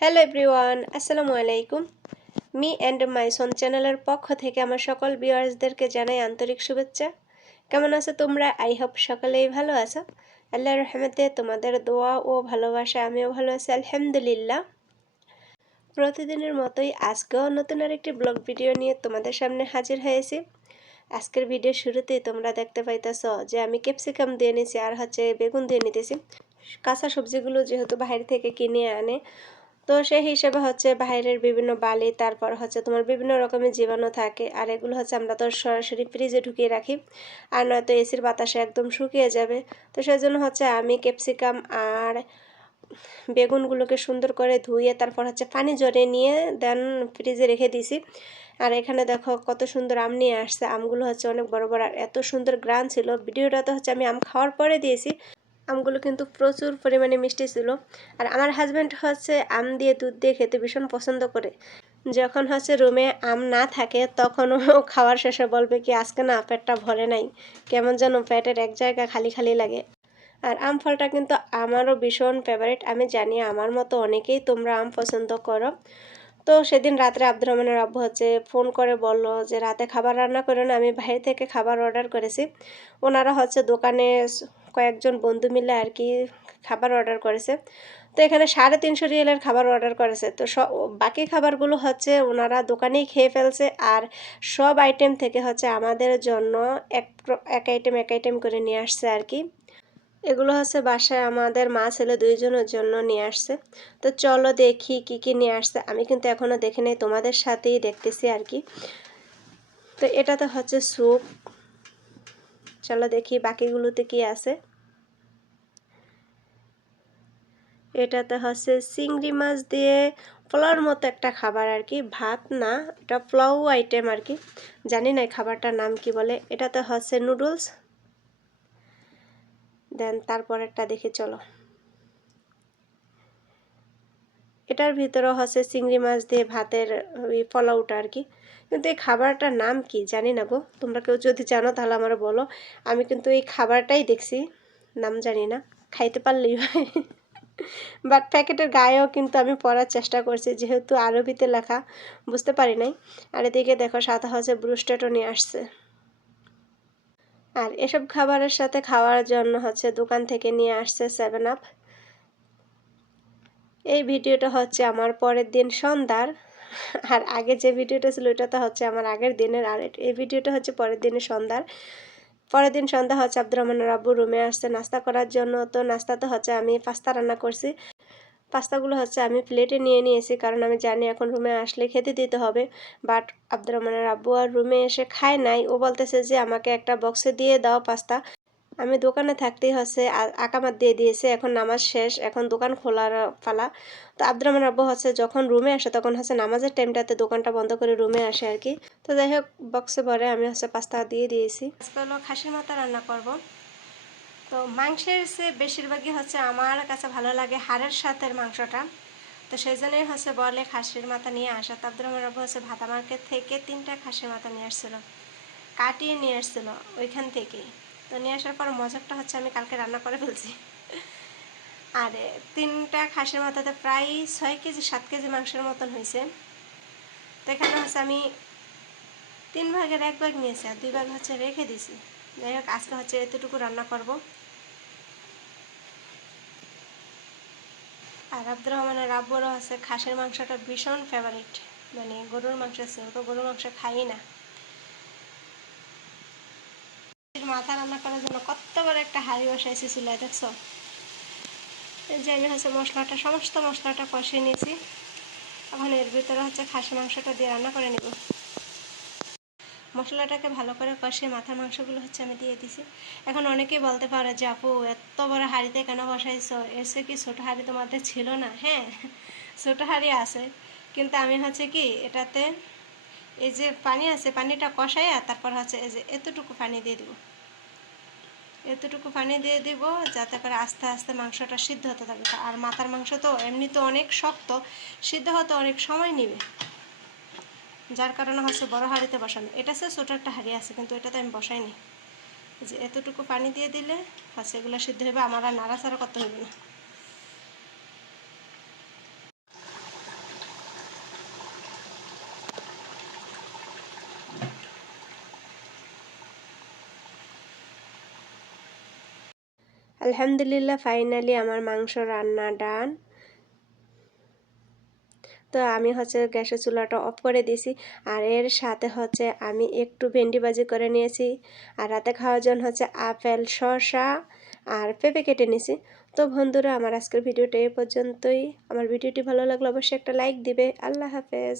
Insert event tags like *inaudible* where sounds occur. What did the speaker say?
Hello everyone আসসালামু আলাইকুম me and my সন চ্যানেলের পক্ষ থেকে আমার সকল ভিউয়ার্সদেরকে জানাই আন্তরিক শুভেচ্ছা কেমন আছো তোমরা আই হোপ সকলেই ভালো আছো আল্লাহ রহমতে তোমাদের দোয়া ও ভালোবাসা আমিও ভালো আছি আলহামদুলিল্লাহ প্রতিদিনের মতোই আজকেও নতুন আরেকটি ব্লগ ভিডিও নিয়ে তোমাদের সামনে হাজির হয়েছি আজকের ভিডিও শুরুতেই তোমরা দেখতে পাইতেছ যে আমি ক্যাপসিকাম দিয়ে নিছি আর হচ্ছে বেগুন দিয়ে নিতেছি কাঁচা সবজিগুলো যেহেতু বাইরে থেকে কিনে আনে তো সেই হিসেবে হচ্ছে বাইরের বিভিন্ন বালি, তারপর হচ্ছে তোমার বিভিন্ন রকমের জীবাণু থাকে। আর এগুলো হচ্ছে আমরা তো সরাসরি ফ্রিজে ঢুকিয়ে রাখি। আর নয়তো এসির বাতাসে একদম শুকিয়ে যাবে। তো সেই জন্য হচ্ছে আমি ক্যাপসিকাম আর বেগুনগুলোকে সুন্দর করে ধুয়ে তারপর হচ্ছে পানি জড়িয়ে নিয়ে দেন ফ্রিজে রেখে দিছি আর এখানে দেখো কত সুন্দর আম নিয়ে আসছে। আমগুলো হচ্ছে অনেক বড় বড় আর এত সুন্দর গ্রান ছিল। ভিডিওটা তো হচ্ছে আমি আম খাওয়ার পরে দিয়েছি। আমগুলো কিন্তু প্রচুর পরিমাণে মিষ্টি ছিল। আর আমার হাজব্যান্ড হচ্ছে আম দিয়ে দুধ দিয়ে খেতে ভীষণ পছন্দ করে। যখন হচ্ছে রুমে আম না থাকে, তখনও *laughs* খাওয়ার শেষে বলবে কি, আজকে না, পেটটা ভরে নাই। কেমন যেন পেটের এক জায়গা খালি খালি লাগে। আর আম ফলটা কিন্তু আমারও ভীষণ ফেভারিট আমি জানি আমার মতো অনেকেই তোমরা আম পছন্দ করো। তো সেদিন রাত্রে আব্দুর রহমানের আব্বু হচ্ছে ফোন করে বলল যে, রাতে খাবার রান্না করে না, আমি বাইরে থেকে খাবার অর্ডার করেছি। ওনারা হচ্ছে দোকানে কয়েকজন বন্ধু মিলে আর কি খাবার অর্ডার করেছে। তো এখানে সাড়ে তিনশো রিয়েলের খাবার অর্ডার করেছে। তো সব বাকি খাবারগুলো হচ্ছে ওনারা দোকানেই খেয়ে ফেলছে আর সব আইটেম থেকে হচ্ছে আমাদের জন্য এক এক আইটেম এক আইটেম করে নিয়ে আসছে আর কি। এগুলো হচ্ছে বাসায় আমাদের মা, ছেলে দুইজনের জন্য নিয়ে আসছে। তো চলো দেখি কি কি নিয়ে আসছে। আমি কিন্তু এখনও দেখি নাই তোমাদের সাথেই দেখতেছি আর কি। তো এটাতে হচ্ছে স্যুপ চলো দেখি বাকিগুলোতে কি আছে। এটাতে হচ্ছে চিংড়ি মাছ দিয়ে পোলাওর মতো একটা খাবার আর কি, ভাত না, এটা পোলাও আইটেম আর কি, জানি না খাবারটার নাম কি বলে, এটাতে হচ্ছে নুডলস দেন তারপর একটা দেখে চলো। এটার ভিতরে হচ্ছে চিংড়ি মাছ দিয়ে ভাতের ওই পোলাওটা আর কি। কিন্তু এই খাবারটার নাম কি জানি না গো। তোমরা কেউ যদি জানো তাহলে আমার বলো। আমি কিন্তু এই খাবারটাই দেখছি। নাম জানি না। খাইতে পারলেই হয়। বাট প্যাকেটের গায়েও কিন্তু আমি পড়ার চেষ্টা করছি, যেহেতু আরবিতে লেখা। বুঝতে পারি নাই। আর এদিকে দেখো সাথে হচ্ছে ব্রুস্টেটও নিয়ে আসছে। আর এসব খাবারের সাথে খাওয়ার জন্য হচ্ছে দোকান থেকে নিয়ে আসছে সেভেন আপ। এই ভিডিওটা হচ্ছে আমার পরের দিন সন্ধ্যার। আর আগে যে ভিডিওটা ছিল, ওইটা তো হচ্ছে আমার আগের দিনের। আর এই ভিডিওটা হচ্ছে পরের দিনের সন্ধ্যার। পরের দিন সন্ধ্যা হচ্ছে আব্দুর রহমানের আব্বু রুমে আসছে নাস্তা করার জন্য। তো নাস্তা তো হচ্ছে আমি পাস্তা রান্না করছি। পাস্তাগুলো হচ্ছে আমি প্লেটে নিয়ে নিয়েছি, কারণ আমি জানি এখন রুমে আসলে খেতে দিতে হবে। বাট আব্দুর রহমানের আব্বু আর রুমে এসে খায় নাই। ও বলতেছে যে, আমাকে একটা বক্সে দিয়ে দাও পাস্তা। আমি দোকানে থাকতেই হচ্ছে আকামাত দিয়ে দিয়েছে, এখন নামাজ শেষ, এখন দোকান খোলার পালা। তো আব্দুর রহমান আব্বু হচ্ছে যখন রুমে আসে তখন হচ্ছে নামাজের টাইমটাতে দোকানটা বন্ধ করে রুমে আসে আর কি। তো যাই হোক বক্সে ভরে আমি হচ্ছে পাস্তা দিয়ে দিয়েছি। আজকে হলো মাথা রান্না করব। তো মাংসের সে বেশিরভাগই হচ্ছে আমার কাছে ভালো লাগে হাড়ের সাথে মাংসটা। তো সেই জন্যই হচ্ছে বলে খাসির মাথা নিয়ে আসা। তো আব্দুর রহমান আব্বু হচ্ছে ভাতা মার্কেট থেকে তিনটা খাসির মাথা নিয়ে আসছিল, কাটিয়ে নিয়ে আসছিল ওইখান থেকেই। তো নিয়ে আসার পর মজাকটা হচ্ছে আমি কালকে রান্না করে ফেলছি। আর, তিনটা খাসির মাথাতে প্রায় ছয় কেজি, সাত কেজি মাংসের মতন হয়েছে। তো এখানে হচ্ছে আমি তিন ভাগের এক ভাগ নিয়েছি আর দুই ভাগ হচ্ছে রেখে দিছি যাই হোক, আজকে হচ্ছে এতটুকু রান্না করব। আর আব্দুর রহমানের আব্বুরও হচ্ছে খাসের মাংসটা ভীষণ ফেভারিট মানে গরুর মাংস আছে ও তো গরুর মাংস খাই না। মাথা রান্না করার জন্য কত বড় একটা হাড়ি বসাইছি চুলায়, দেখছ? এই যে আমি হচ্ছে মশলাটা, সমস্ত মশলাটা কষিয়ে নিয়েছি। এখন এর ভিতরে হচ্ছে খাসি মাংসটা দিয়ে রান্না করে নেব। মশলাটাকে ভালো করে কষিয়ে মাথার মাংসগুলো হচ্ছে আমি দিয়ে দিছি। এখন অনেকেই বলতে পারে যে, আপু, এত বড় হাঁড়িতে কেন বসাইছো? এসে কি ছোটো হাঁড়ি তোমাদের ছিল না? হ্যাঁ *laughs* ছোটো হাঁড়ি আছে। কিন্তু আমি হচ্ছে কি, এটাতে এই যে পানি আছে, পানিটা কষাইয়া তারপর হচ্ছে এই যে এতটুকু পানি দিয়ে দিব। এতটুকু পানি দিয়ে দিব যাতে করে আস্তে আস্তে মাংসটা সিদ্ধ হতে থাকে। আর মাথার মাংস তো এমনি তো অনেক শক্ত, সিদ্ধ হতে অনেক সময় নিবে। যার কারণে হচ্ছে বড় হাঁড়িতে বসানো। এটা সে ছোটো একটা হাঁড়ি আছে, কিন্তু এটাতে আমি বসাইনি। যে এতটুকু পানি দিয়ে দিলে হচ্ছে এগুলো সিদ্ধ হবে আমার আর নাড়াচাড়া করতে হবে না। আলহামদুলিল্লাহ ফাইনালি আমার মাংস রান্না ডান তো আমি হচ্ছে গ্যাসের চুলাটা অফ করে দিয়েছি। আর এর সাথে হচ্ছে আমি একটু ভেন্ডি ভাজি করে নিয়েছি। আর রাতে খাওয়ার জন্য হচ্ছে আপেল, শসা আর পেঁপে কেটে নিয়েছি। তো বন্ধুরা, আমার আজকের ভিডিওটা এ পর্যন্তই। আমার ভিডিওটি ভালো লাগলে অবশ্যই একটা লাইক দিবে। আল্লাহ হাফেজ।